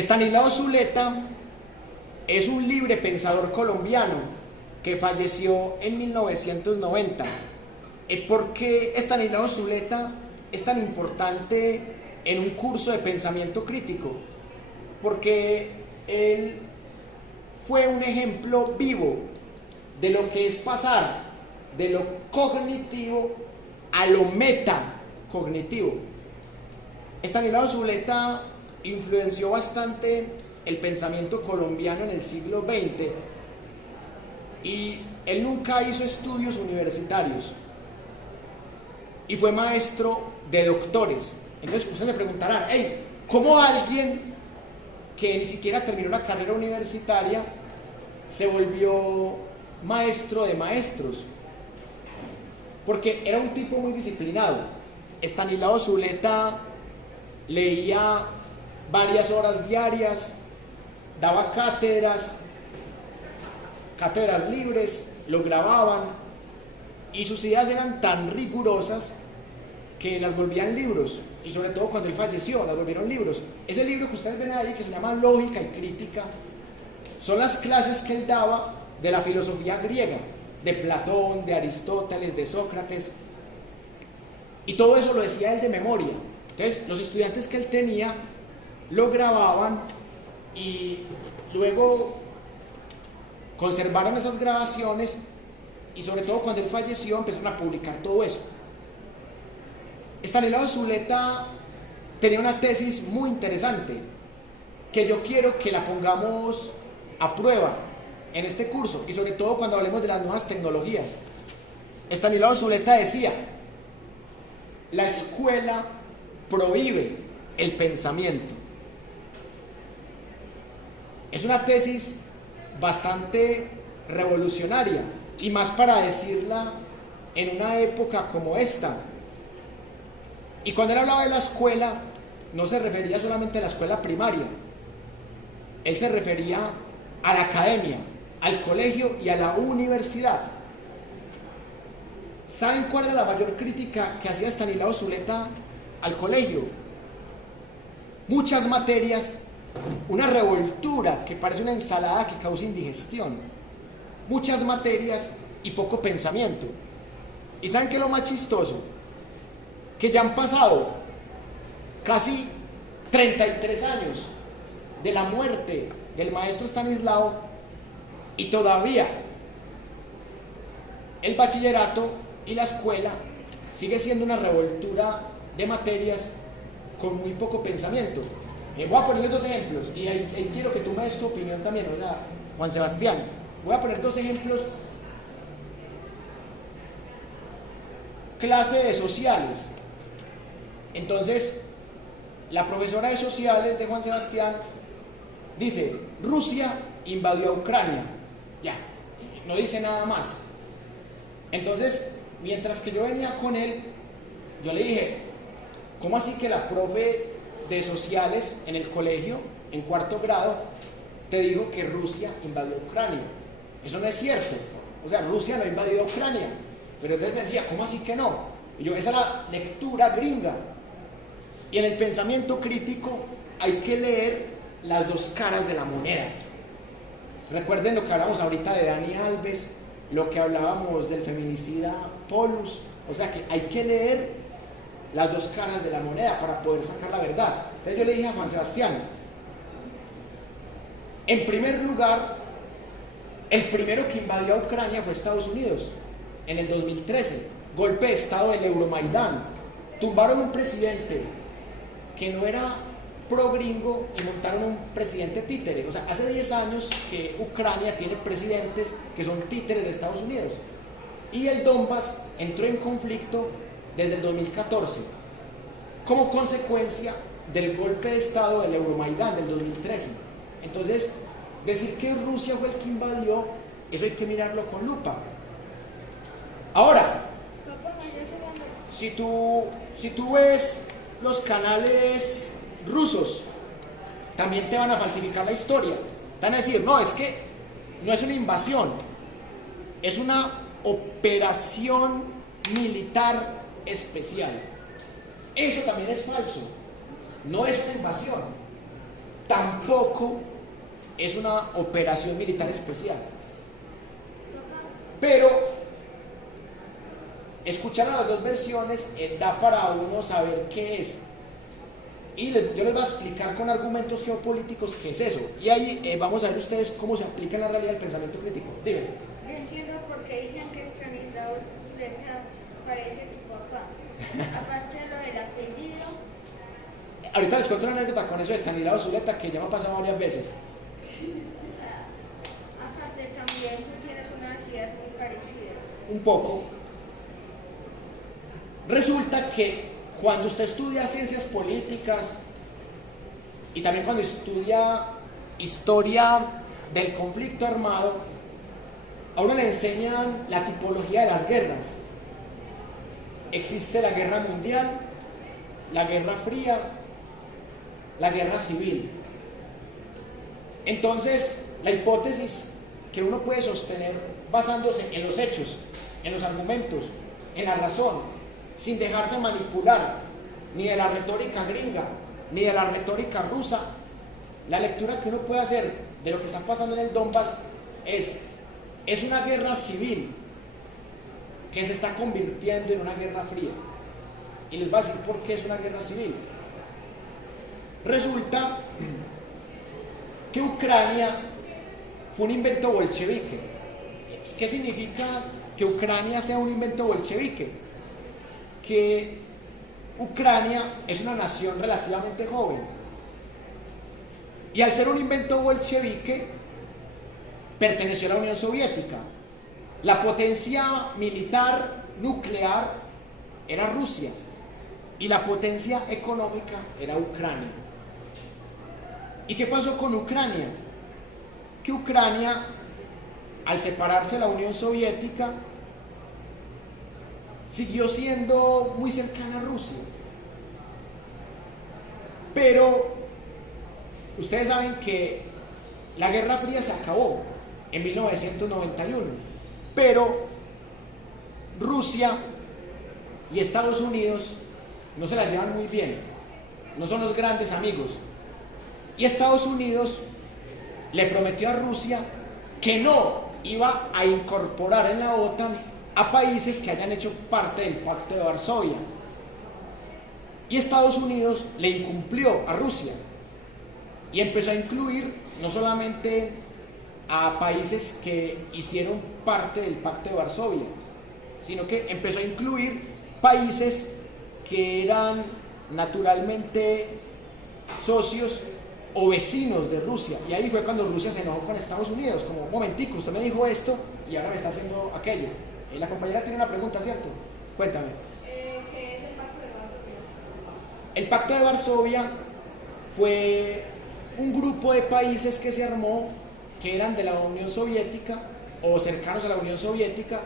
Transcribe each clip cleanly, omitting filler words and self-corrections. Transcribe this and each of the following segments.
Estanislao Zuleta es un libre pensador colombiano que falleció en 1990. ¿Por qué Estanislao Zuleta es tan importante en un curso de pensamiento crítico? Porque él fue un ejemplo vivo de lo que es pasar de lo cognitivo a lo metacognitivo. Estanislao Zuleta influenció bastante el pensamiento colombiano en el siglo XX y él nunca hizo estudios universitarios y fue maestro de doctores. Entonces ustedes se preguntarán, hey, ¿cómo alguien que ni siquiera terminó una carrera universitaria se volvió maestro de maestros? Porque era un tipo muy disciplinado. Estanislao Zuleta leía varias horas diarias, daba cátedras libres, lo grababan y sus ideas eran tan rigurosas que las volvían libros, y sobre todo cuando él falleció las volvieron libros. Ese libro que ustedes ven ahí, que se llama Lógica y Crítica, son las clases que él daba de la filosofía griega, de Platón, de Aristóteles, de Sócrates, y todo eso lo decía él de memoria. Entonces los estudiantes que él tenía lo grababan y luego conservaron esas grabaciones, y sobre todo cuando él falleció empezaron a publicar todo eso. Estanislao Zuleta tenía una tesis muy interesante que yo quiero que la pongamos a prueba en este curso, y sobre todo cuando hablemos de las nuevas tecnologías. Estanislao Zuleta decía: la escuela prohíbe el pensamiento. Es una tesis bastante revolucionaria, y más para decirla en una época como esta. Y cuando él hablaba de la escuela, no se refería solamente a la escuela primaria, él se refería a la academia, al colegio y a la universidad. ¿Saben cuál era la mayor crítica que hacía Estanislao Zuleta al colegio? Muchas materias, una revoltura que parece una ensalada que causa indigestión, muchas materias y poco pensamiento. ¿Y saben qué es lo más chistoso? Que ya han pasado casi 33 años de la muerte del maestro Estanislao, y todavía el bachillerato y la escuela sigue siendo una revoltura de materias con muy poco pensamiento. Voy a poner dos ejemplos, y ahí quiero que tú me des tu opinión también, ¿verdad, Juan Sebastián? Voy a poner dos ejemplos. Clase de sociales. Entonces, la profesora de sociales de Juan Sebastián dice: Rusia invadió a Ucrania. Ya, no dice nada más. Entonces, mientras que yo venía con él, yo le dije: ¿cómo así que la profe de sociales en el colegio, en cuarto grado, te dijo que Rusia invadió Ucrania? Eso no es cierto. O sea, Rusia no ha invadido Ucrania. Pero entonces me decía: ¿cómo así que no? Y yo: esa es la lectura gringa. Y en el pensamiento crítico hay que leer las dos caras de la moneda. Recuerden lo que hablamos ahorita de Dani Alves, lo que hablábamos del feminicida Polus. O sea que hay que leer las dos caras de la moneda para poder sacar la verdad. Entonces yo le dije a Juan Sebastián: en primer lugar, el primero que invadió a Ucrania fue Estados Unidos en el 2013, golpe de estado del Euromaidán. Tumbaron un presidente que no era pro gringo y montaron un presidente títere. O sea, hace 10 años que Ucrania tiene presidentes que son títeres de Estados Unidos. Y el Donbass entró en conflicto desde el 2014 como consecuencia del golpe de estado del Euromaidán del 2013. Entonces, decir que Rusia fue el que invadió, eso hay que mirarlo con lupa. Ahora, si tú ves los canales rusos, también te van a falsificar la historia. Te van a decir: no, es que no es una invasión, es una operación militar especial. Eso también es falso, no es una invasión. tampoco es una operación militar especial. Pero escuchar a las dos versiones da para uno saber qué es. Y yo les voy a explicar con argumentos geopolíticos qué es eso. Y ahí vamos a ver ustedes cómo se aplica en la realidad el pensamiento crítico. Dime. Yo entiendo por qué dicen que Estanislao Zuleta parece tu papá. Aparte de lo del apellido. Ahorita les cuento una anécdota con eso de Estanislao Zuleta que ya me ha pasado varias veces. Aparte también tú tienes unas ideas muy parecidas. Un poco. Resulta que cuando usted estudia ciencias políticas y también cuando estudia historia del conflicto armado, a uno le enseñan la tipología de las guerras. Existe la guerra mundial, la guerra fría, la guerra civil. Entonces, la hipótesis que uno puede sostener basándose en los hechos, en los argumentos, en la razón, sin dejarse manipular ni de la retórica gringa, ni de la retórica rusa, la lectura que uno puede hacer de lo que está pasando en el Donbass es una guerra civil que se está convirtiendo en una guerra fría. Y les voy a decir por qué es una guerra civil. Resulta que Ucrania fue un invento bolchevique. ¿Qué significa que Ucrania sea un invento bolchevique? Que Ucrania es una nación relativamente joven y al ser un invento bolchevique perteneció a la Unión Soviética. La potencia militar nuclear era Rusia y la potencia económica era Ucrania. ¿Y qué pasó con Ucrania? Que Ucrania, al separarse de la Unión Soviética, siguió siendo muy cercana a Rusia. Pero ustedes saben que la Guerra Fría se acabó en 1991, pero Rusia y Estados Unidos no se la llevan muy bien, no son los grandes amigos. Y Estados Unidos le prometió a Rusia que no iba a incorporar en la OTAN a países que hayan hecho parte del Pacto de Varsovia. Y Estados Unidos le incumplió a Rusia y empezó a incluir no solamente a países que hicieron parte del Pacto de Varsovia, sino que empezó a incluir países que eran naturalmente socios o vecinos de Rusia. Y ahí fue cuando Rusia se enojó con Estados Unidos, como un momentico, usted me dijo esto y ahora me está haciendo aquello. La compañera tiene una pregunta, ¿cierto? Cuéntame. ¿Qué es el Pacto de Varsovia? El Pacto de Varsovia fue un grupo de países que se armó, que eran de la Unión Soviética o cercanos a la Unión Soviética,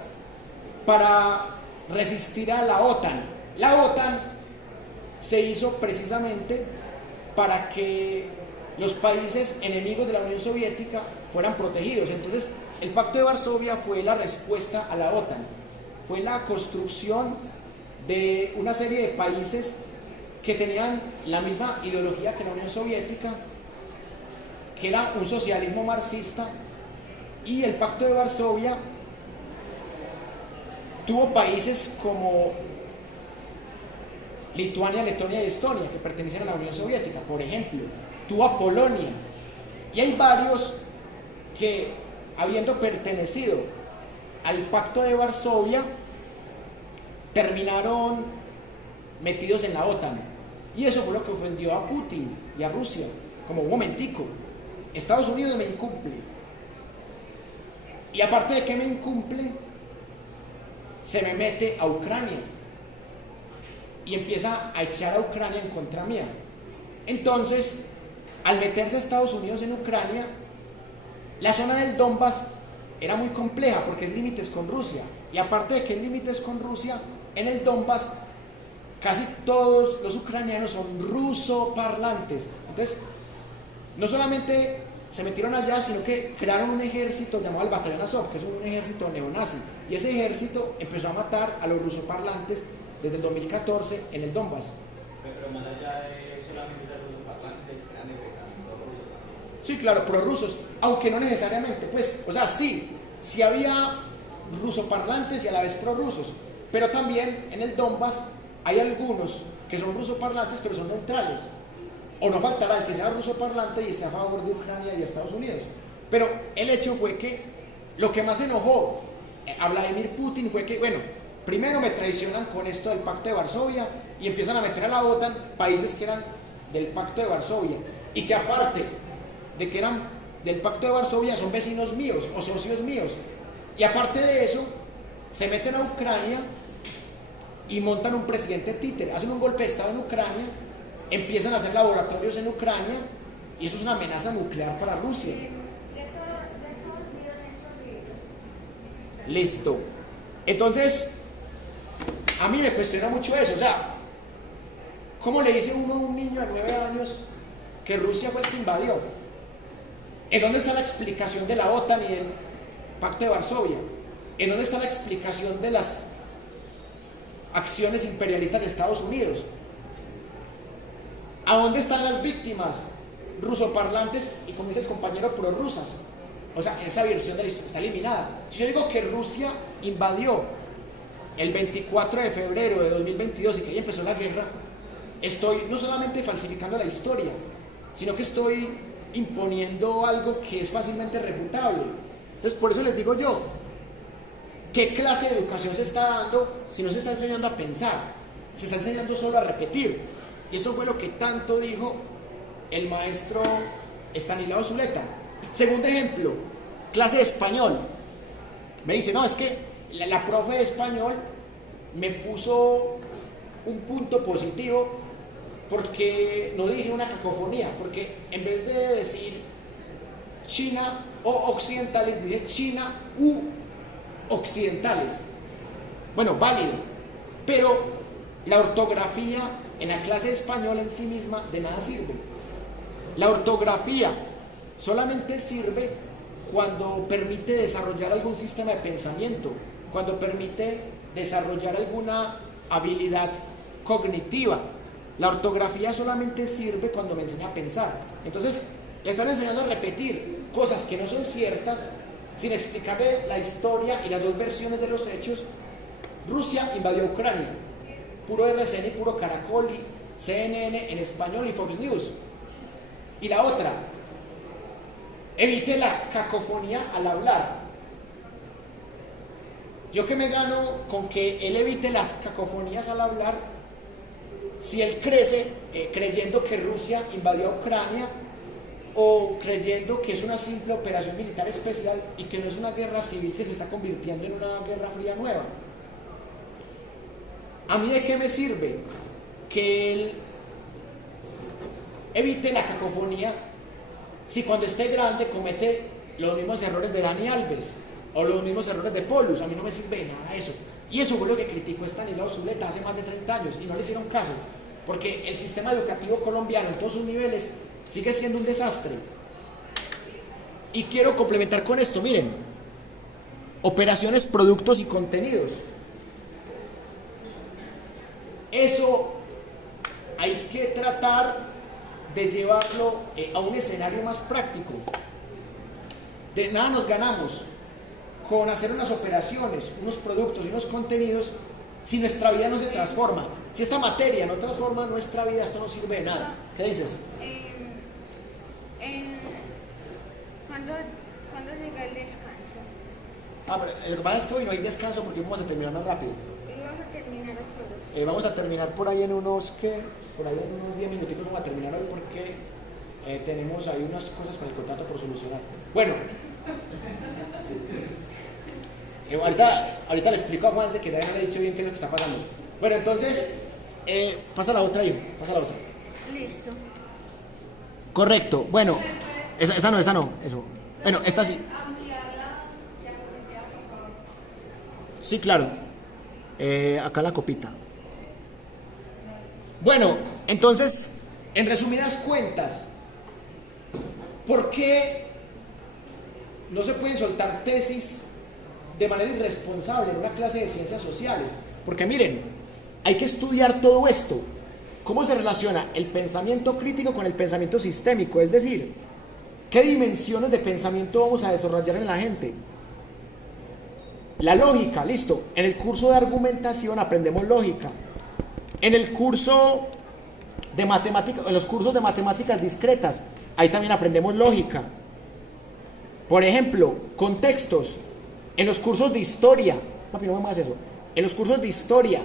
para resistir a la OTAN. La OTAN se hizo precisamente para que los países enemigos de la Unión Soviética fueran protegidos. Entonces, el Pacto de Varsovia fue la respuesta a la OTAN, fue la construcción de una serie de países que tenían la misma ideología que la Unión Soviética, que era un socialismo marxista, y el Pacto de Varsovia tuvo países como Lituania, Letonia y Estonia, que pertenecían a la Unión Soviética, por ejemplo, tuvo a Polonia, y hay varios que, habiendo pertenecido al Pacto de Varsovia, terminaron metidos en la OTAN. Y eso fue lo que ofendió a Putin y a Rusia, como un momentico, Estados Unidos me incumple, y aparte de que me incumple, se me mete a Ucrania y empieza a echar a Ucrania en contra mía. Entonces, al meterse Estados Unidos en Ucrania, la zona del Donbass era muy compleja porque el límite es con Rusia, y aparte de que el límite es con Rusia, en el Donbass casi todos los ucranianos son rusoparlantes. Entonces, no solamente se metieron allá, sino que crearon un ejército llamado el Batallón Azov, que es un ejército neonazi, y ese ejército empezó a matar a los rusoparlantes desde el 2014 en el Donbass. Pero más allá de solamente ser rusoparlantes, eran empezando Sí, claro, prorrusos, aunque no necesariamente, pues, o sea, sí había rusoparlantes y a la vez prorrusos, pero también en el Donbass hay algunos que son rusoparlantes pero son neutrales, o no faltará el que sea rusoparlante y esté a favor de Ucrania y de Estados Unidos. Pero el hecho fue que lo que más enojó a Vladimir Putin fue que, bueno, primero me traicionan con esto del Pacto de Varsovia y empiezan a meter a la OTAN países que eran del Pacto de Varsovia y que aparte de que eran del Pacto de Varsovia son vecinos míos o socios míos, y aparte de eso se meten a Ucrania y montan un presidente títere, hacen un golpe de estado en Ucrania, empiezan a hacer laboratorios en Ucrania y eso es una amenaza nuclear para Rusia. Listo. Entonces a mí me cuestiona mucho eso, o sea, ¿cómo le dice uno a un niño de 9 años que Rusia fue el que invadió? ¿En dónde está la explicación de la OTAN y del Pacto de Varsovia? ¿En dónde está la explicación de las acciones imperialistas de Estados Unidos? ¿A dónde están las víctimas rusoparlantes y, como dice el compañero, prorrusas? O sea, esa versión de la historia está eliminada. Si yo digo que Rusia invadió el 24 de febrero de 2022 y que ahí empezó la guerra, estoy no solamente falsificando la historia, sino que estoy imponiendo algo que es fácilmente refutable. Entonces, por eso les digo yo, ¿qué clase de educación se está dando si no se está enseñando a pensar? Se está enseñando solo a repetir. Y eso fue lo que tanto dijo el maestro Estanislao Zuleta. Segundo ejemplo, clase de español. Me dice, no, es que la profe de español me puso un punto positivo porque no dije una cacofonía, porque en vez de decir China o occidentales, dije China u occidentales. Bueno, válido, pero la ortografía en la clase de español en sí misma de nada sirve. La ortografía solamente sirve cuando permite desarrollar algún sistema de pensamiento, cuando permite desarrollar alguna habilidad cognitiva. La ortografía solamente sirve cuando me enseña a pensar. Entonces, le están enseñando a repetir cosas que no son ciertas, sin explicarle la historia y las dos versiones de los hechos. Rusia invadió Ucrania. Puro RCN y puro Caracol y CNN en español y Fox News. Y la otra, evite la cacofonía al hablar. Yo que me gano con que él evite las cacofonías al hablar, si él crece creyendo que Rusia invadió a Ucrania o creyendo que es una simple operación militar especial y que no es una guerra civil que se está convirtiendo en una guerra fría nueva. ¿A mí de qué me sirve que él evite la cacofonía si cuando esté grande comete los mismos errores de Dani Alves o los mismos errores de Polus? A mí no me sirve de nada eso. Y eso fue lo que criticó Estanislao Zuleta hace más de 30 años y no le hicieron caso, porque el sistema educativo colombiano en todos sus niveles sigue siendo un desastre. Y quiero complementar con esto, miren, operaciones, productos y contenidos. Eso hay que tratar de llevarlo a un escenario más práctico. De nada nos ganamos con hacer unas operaciones, unos productos y unos contenidos si nuestra vida no se transforma. Si esta materia no transforma nuestra vida, esto no sirve de nada. ¿Qué dices? ¿Cuándo llega el descanso? Pero lo que pasa es que hoy no hay descanso porque vamos a terminar más rápido. ¿Y vas a terminar a todos? Vamos a terminar por ahí en unos 10 minutitos vamos a terminar hoy porque tenemos ahí unas cosas con el contrato por solucionar. Bueno, ahorita le explico a Juanse que todavía no le he dicho bien qué es lo que está pasando. Bueno, entonces, pasa la otra, hijo, pasa la otra. Listo. Correcto, bueno, esa no, eso. Bueno, esta sí. Sí, claro. Acá la copita. Bueno, entonces, en resumidas cuentas, ¿por qué no se pueden soltar tesis de manera irresponsable en una clase de ciencias sociales? Porque miren, hay que estudiar todo esto. ¿Cómo se relaciona el pensamiento crítico con el pensamiento sistémico? Es decir, ¿Qué dimensiones de pensamiento vamos a desarrollar en la gente? La lógica, listo. En el curso de argumentación aprendemos lógica. En el curso de matemáticas, en los cursos de matemáticas discretas, ahí también aprendemos lógica. Por ejemplo, contextos. En los cursos de historia, papi, no me hagas eso. En los cursos de historia,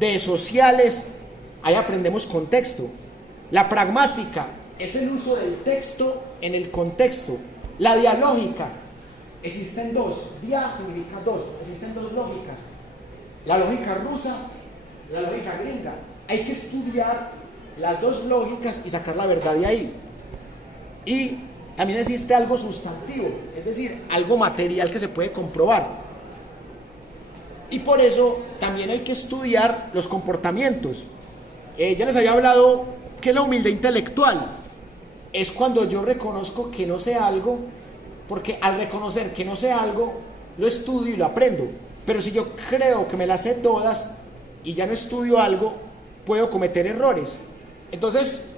de sociales, ahí aprendemos contexto. La pragmática es el uso del texto en el contexto. La dialógica, existen dos. Dia significa dos, existen dos lógicas. La lógica rusa, la lógica gringa. Hay que estudiar las dos lógicas y sacar la verdad de ahí. Y también existe algo sustantivo, es decir, algo material que se puede comprobar. Y por eso también hay que estudiar los comportamientos. Ya les había hablado que es la humildad intelectual. Es cuando yo reconozco que no sé algo, porque al reconocer que no sé algo, lo estudio y lo aprendo. Pero si yo creo que me las sé todas y ya no estudio algo, puedo cometer errores. Entonces,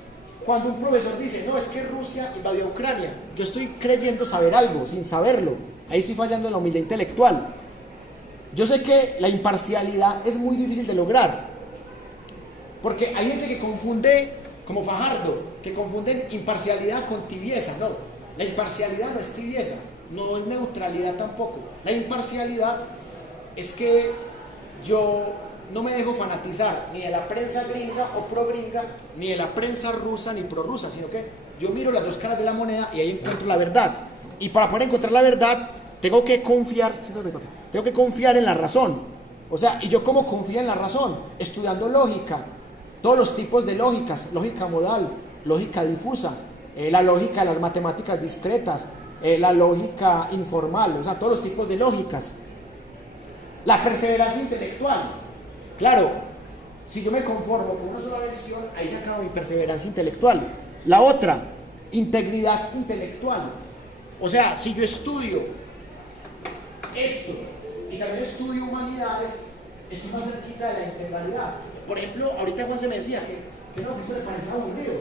cuando un profesor dice, no, es que Rusia invadió Ucrania, yo estoy creyendo saber algo, sin saberlo. Ahí estoy fallando en la humildad intelectual. Yo sé que la imparcialidad es muy difícil de lograr, porque hay gente que confunde, como Fajardo, que confunden imparcialidad con tibieza. No, la imparcialidad no es tibieza, no es neutralidad tampoco. La imparcialidad es que yo no me dejo fanatizar ni de la prensa gringa o pro gringa, ni de la prensa rusa ni pro rusa, sino que yo miro las dos caras de la moneda y ahí encuentro la verdad. Y para poder encontrar la verdad, tengo que confiar en la razón. O sea, ¿y yo cómo confío en la razón? Estudiando lógica, todos los tipos de lógicas, lógica modal, lógica difusa, la lógica de las matemáticas discretas, la lógica informal, o sea, todos los tipos de lógicas. La perseverancia intelectual. Claro, si yo me conformo con una sola lección, ahí se acaba mi perseverancia intelectual. La otra, integridad intelectual. O sea, si yo estudio esto y también estudio humanidades, estoy más cerquita de la integralidad. Por ejemplo, ahorita Juan se me decía que no, que esto le parece aburrido.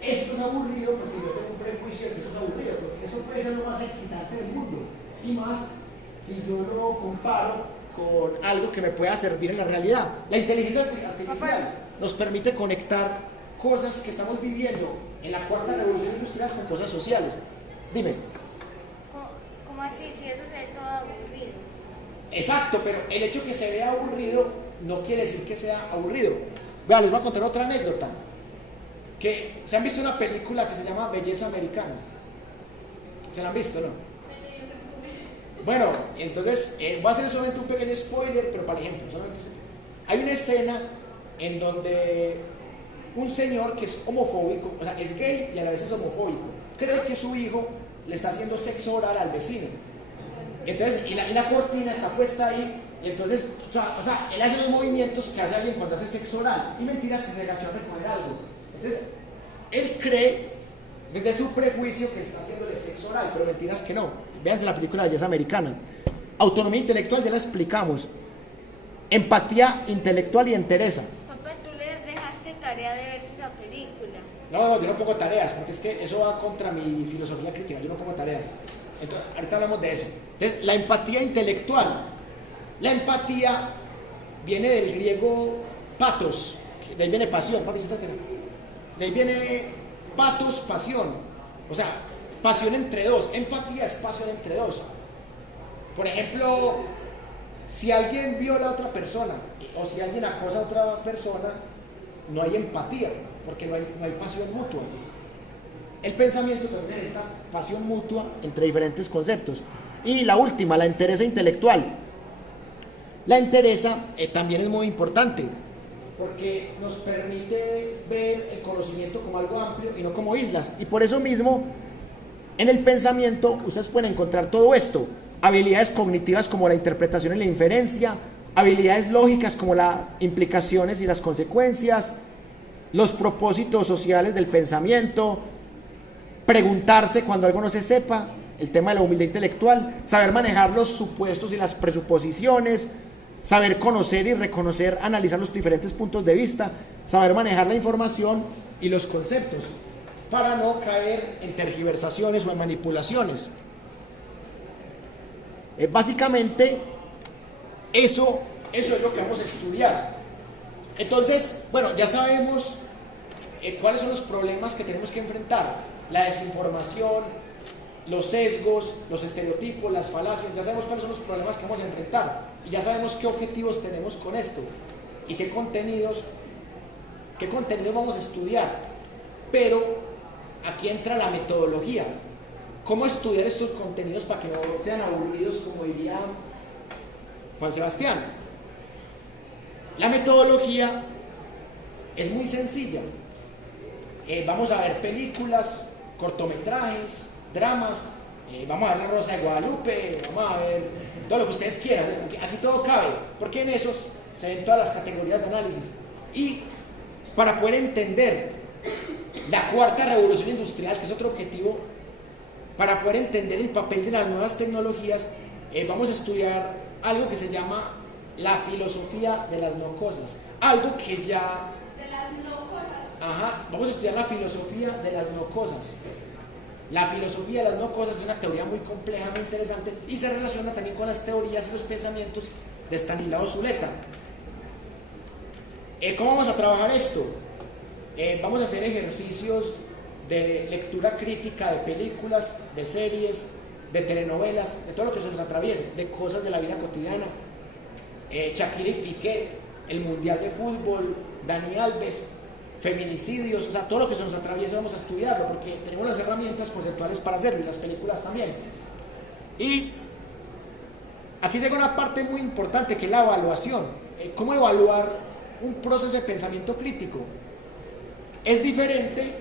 Esto es aburrido porque yo tengo un prejuicio de que esto es aburrido, porque eso puede ser lo más excitante del mundo. Y más si yo lo comparo con algo que me pueda servir en la realidad. La inteligencia artificial nos permite conectar cosas que estamos viviendo en la cuarta revolución industrial con cosas sociales. Dime. ¿Cómo así? Si eso se ve todo aburrido. Exacto, pero el hecho que se vea aburrido no quiere decir que sea aburrido. Vea, les voy a contar otra anécdota. Que se han visto una película que se llama Belleza Americana. ¿Se la han visto, no? Bueno, entonces voy a hacer solamente un pequeño spoiler, pero para el ejemplo, hay una escena en donde un señor que es homofóbico, o sea, es gay y a la vez es homofóbico, cree que su hijo le está haciendo sexo oral al vecino. Entonces, y la cortina está puesta ahí, y entonces, o sea, él hace los movimientos que hace alguien cuando hace sexo oral, y mentiras que se agachó a recoger algo. Entonces, él cree, desde su prejuicio, que está haciéndole sexo oral, pero mentiras que no. Véanse la película Belleza Americana. Autonomía intelectual, ya la explicamos. Empatía intelectual y entereza. Papá, tú les dejaste tarea de ver esa película. No, yo no pongo tareas, porque es que eso va contra mi filosofía crítica, yo no pongo tareas. Entonces, ahorita hablamos de eso. Entonces, la empatía intelectual. La empatía viene del griego pathos, de ahí viene pasión, papi, siéntate. De ahí viene pathos, pasión. O sea, pasión entre dos. Empatía es pasión entre dos. Por ejemplo, si alguien viola a otra persona o si alguien acosa a otra persona, no hay empatía, porque no hay pasión mutua. El pensamiento también necesita pasión mutua entre diferentes conceptos. Y la última, la entereza intelectual. La entereza también es muy importante, porque nos permite ver el conocimiento como algo amplio y no como islas. Y por eso mismo, en el pensamiento, ustedes pueden encontrar todo esto. Habilidades cognitivas como la interpretación y la inferencia, habilidades lógicas como las implicaciones y las consecuencias, los propósitos sociales del pensamiento, preguntarse cuando algo no se sepa, el tema de la humildad intelectual, saber manejar los supuestos y las presuposiciones, saber conocer y reconocer, analizar los diferentes puntos de vista, saber manejar la información y los conceptos. para no caer en tergiversaciones o en manipulaciones. Básicamente, eso es lo que vamos a estudiar. Entonces, bueno, ya sabemos cuáles son los problemas que tenemos que enfrentar: la desinformación, los sesgos, los estereotipos, las falacias. Ya sabemos cuáles son los problemas que vamos a enfrentar y ya sabemos qué objetivos tenemos con esto y qué contenidos vamos a estudiar. Pero aquí entra la metodología. ¿Cómo estudiar estos contenidos para que no sean aburridos, como diría Juan Sebastián? La metodología es muy sencilla. Vamos a ver películas, cortometrajes, dramas, vamos a ver La Rosa de Guadalupe, vamos a ver todo lo que ustedes quieran, aquí todo cabe, porque en esos se ven todas las categorías de análisis. Y para poder entender la cuarta revolución industrial, que es otro objetivo, para poder entender el papel de las nuevas tecnologías, vamos a estudiar algo que se llama la filosofía de las no cosas. Algo que ya... De las no cosas. Ajá, vamos a estudiar la filosofía de las no cosas. La filosofía de las no cosas es una teoría muy compleja, muy interesante, y se relaciona también con las teorías y los pensamientos de Stanislao Zuleta. ¿Cómo vamos a trabajar esto? Vamos a hacer ejercicios de lectura crítica de películas, de series, de telenovelas, de todo lo que se nos atraviese, de cosas de la vida cotidiana. Shakira y Piqué, el Mundial de Fútbol, Dani Alves, feminicidios, o sea, todo lo que se nos atraviese vamos a estudiarlo, porque tenemos las herramientas conceptuales para hacerlo, y las películas también. Y aquí llega una parte muy importante, que es la evaluación. ¿Cómo evaluar un proceso de pensamiento crítico? Es diferente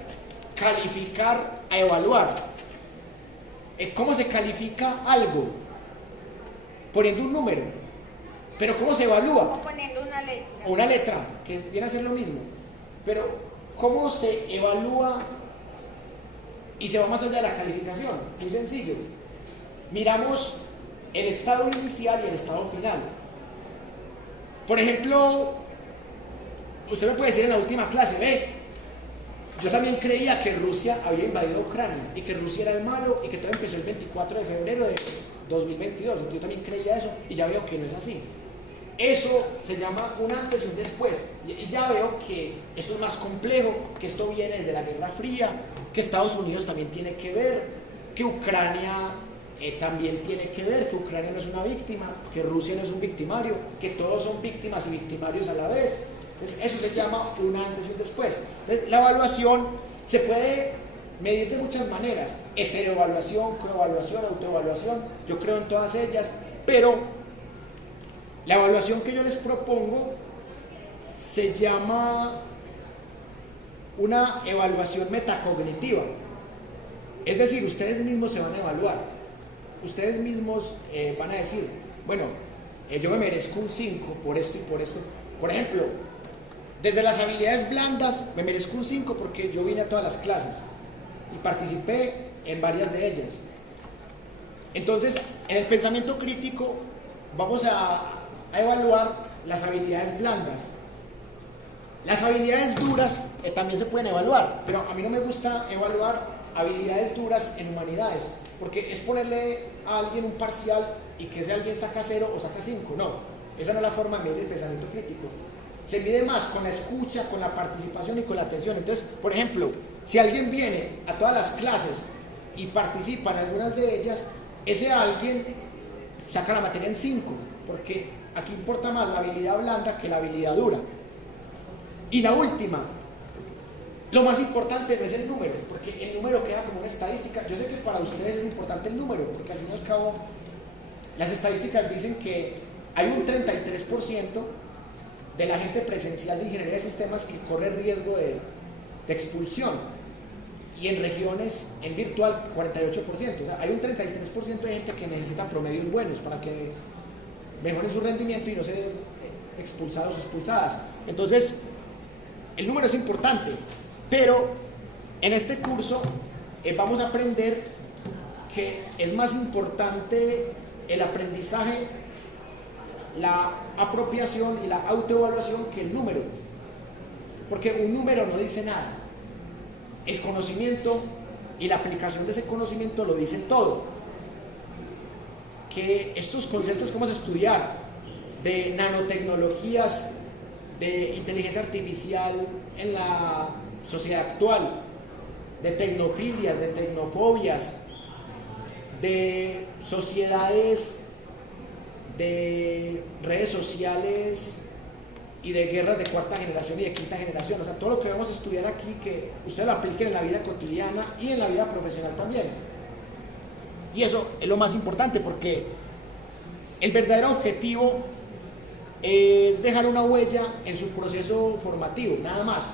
calificar a evaluar. ¿Cómo se califica algo? Poniendo un número. Pero ¿cómo se evalúa? Como poniendo una letra. Una letra, que viene a ser lo mismo. Pero ¿cómo se evalúa y se va más allá de la calificación? Muy sencillo. Miramos el estado inicial y el estado final. Por ejemplo, usted me puede decir en la última clase, yo también creía que Rusia había invadido Ucrania y que Rusia era el malo y que todo empezó el 24 de febrero de 2022. Entonces yo también creía eso y ya veo que no es así. Eso se llama un antes y un después. Y ya veo que esto es más complejo, que esto viene desde la Guerra Fría, que Estados Unidos también tiene que ver, que Ucrania también tiene que ver, que Ucrania no es una víctima, que Rusia no es un victimario, que todos son víctimas y victimarios a la vez. Entonces, eso se llama un antes y un después. Entonces, la evaluación se puede medir de muchas maneras: heteroevaluación, coevaluación, autoevaluación. Yo creo en todas ellas, pero la evaluación que yo les propongo se llama una evaluación metacognitiva. Es decir, ustedes mismos se van a evaluar. Ustedes mismos van a decir, bueno, yo me merezco un 5 por esto y por esto. Por ejemplo, desde las habilidades blandas me merezco un 5 porque yo vine a todas las clases y participé en varias de ellas. Entonces, en el pensamiento crítico vamos a evaluar las habilidades blandas. Las habilidades duras también se pueden evaluar, pero a mí no me gusta evaluar habilidades duras en humanidades, porque es ponerle a alguien un parcial y que ese alguien saca 0 o saca 5. No, esa no es la forma de medir el pensamiento crítico. Se mide más con la escucha, con la participación y con la atención. Entonces, por ejemplo, si alguien viene a todas las clases y participa en algunas de ellas, ese alguien saca la materia en 5, porque aquí importa más la habilidad blanda que la habilidad dura. Y la última, lo más importante no es el número, porque el número queda como una estadística. Yo sé que para ustedes es importante el número, porque al fin y al cabo las estadísticas dicen que hay un 33% de la gente presencial de ingeniería de sistemas que corre riesgo de expulsión, y en regiones, en virtual, 48%. O sea, hay un 33% de gente que necesita promedios buenos para que mejoren su rendimiento y no ser expulsados o expulsadas. Entonces, el número es importante, pero en este curso vamos a aprender que es más importante el aprendizaje, la apropiación y la autoevaluación que el número, porque un número no dice nada. el conocimiento y la aplicación de ese conocimiento lo dicen todo. Que estos conceptos que vamos a estudiar de nanotecnologías, de inteligencia artificial en la sociedad actual, de tecnofilias, de tecnofobias, de sociedades, de redes sociales y de guerras de cuarta generación y de quinta generación, o sea, todo lo que vamos a estudiar aquí, que ustedes lo apliquen en la vida cotidiana y en la vida profesional también. Y eso es lo más importante, porque el verdadero objetivo es dejar una huella en su proceso formativo, nada más.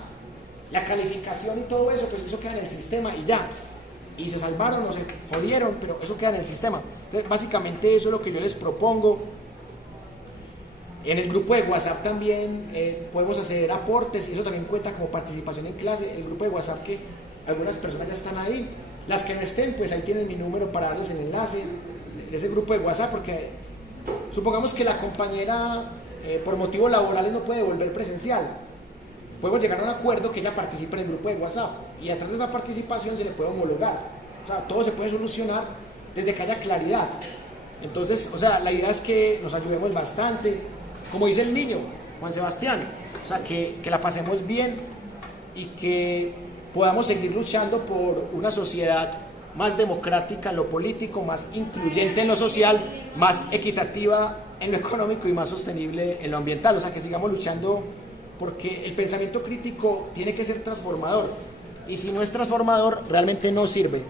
La calificación y todo eso, pues eso queda en el sistema y ya. Y se salvaron o se jodieron, pero eso queda en el sistema. Entonces, básicamente eso es lo que yo les propongo. En el grupo de WhatsApp también podemos hacer aportes, y eso también cuenta como participación en clase. El grupo de WhatsApp, que algunas personas ya están ahí, las que no estén, pues ahí tienen mi número para darles el enlace de ese grupo de WhatsApp, porque supongamos que la compañera por motivos laborales no puede volver presencial. Podemos llegar a un acuerdo que ella participe en el grupo de WhatsApp, y a través de esa participación se le puede homologar. O sea, todo se puede solucionar desde que haya claridad. Entonces, o sea, la idea es que nos ayudemos bastante, como dice el niño, Juan Sebastián, o sea, que la pasemos bien y que podamos seguir luchando por una sociedad más democrática en lo político, más incluyente en lo social, más equitativa en lo económico y más sostenible en lo ambiental. O sea, que sigamos luchando, porque el pensamiento crítico tiene que ser transformador, y si no es transformador, realmente no sirve.